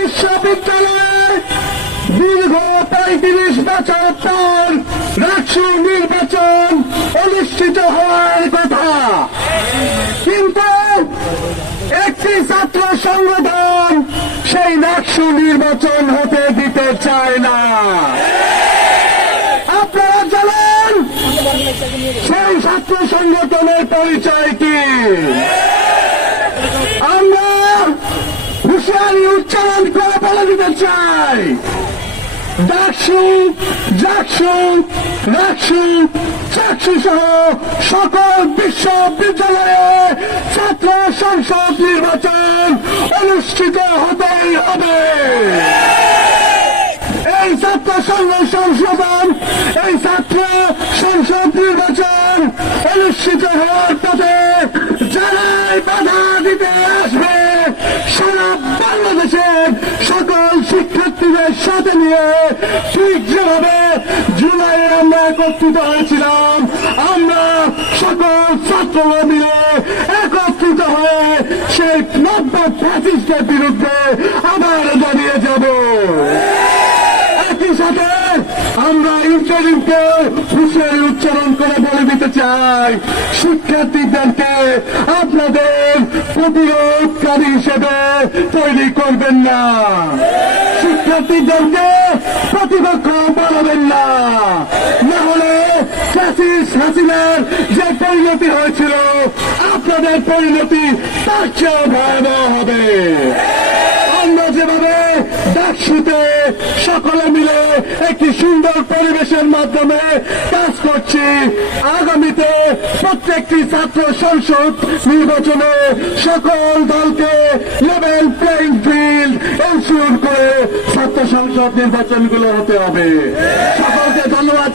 বিশ্ববিদ্যালয় দীর্ঘ পঁয়ত্রিশ বছর পর রাষ্ট্র নির্বাচন অনুষ্ঠিত হওয়ার কথা। কিন্তু একটি ছাত্র সংগঠন সেই রাষ্ট্র নির্বাচন হতে দিতে চায় না। আপনারা জানেন সেই ছাত্র সংগঠনের পরিচয় কি আমরা হুঁশিয়ারি উচ্চারণ করে বলে দিতে চাই। ডাকসু জাকসু রাকসু সহ সকল বিশ্ববিদ্যালয়ে ছাত্র সংসদ নির্বাচন অনুষ্ঠিত হতেই হবে। এই ছাত্র সংঘ সংশোধন এই ছাত্র সংসদ নির্বাচন বাংলাদেশের সকল শিক্ষার্থীদের সাথে নিয়ে ঠিক যেভাবে জুলাই আমরা একত্রিত হয়েছিলাম। আমরা সকল ছাত্ররা মিলে একত্রিত হয়ে সেই নব্য ফ্যাসিস্টের বিরুদ্ধে আবার দাঁড়িয়ে যাব। একই সাথে আমরা ইন্টারিমকে হুঁশিয়ারি উচ্চারণ করে বলে দিতে চাই। শিক্ষার্থীদেরকে আপনাদের প্রতিরোধকারী হিসেবে তৈরি করবেন না। শিক্ষার্থীদেরকে প্রতিপক্ষ বানাবেন না। হলে ফ্যাসিস হাসিনার যে পরিণতি হয়েছিল, আপনাদের পরিণতি তার চেয়েও ভয়াবহ হবে। আমরা যেভাবে ডাকসুতে সকলে মিলে একটি সুন্দর পরিবেশের মাধ্যমে কাজ করছি আগামীতে প্রত্যেকটি ছাত্র সংসদ নির্বাচনে সকল দলকে লেভেল প্লেইং ফিল্ড এনশিওর করে ছাত্র সংসদ নির্বাচনগুলো হতে হবে সকলকে ধন্যবাদ।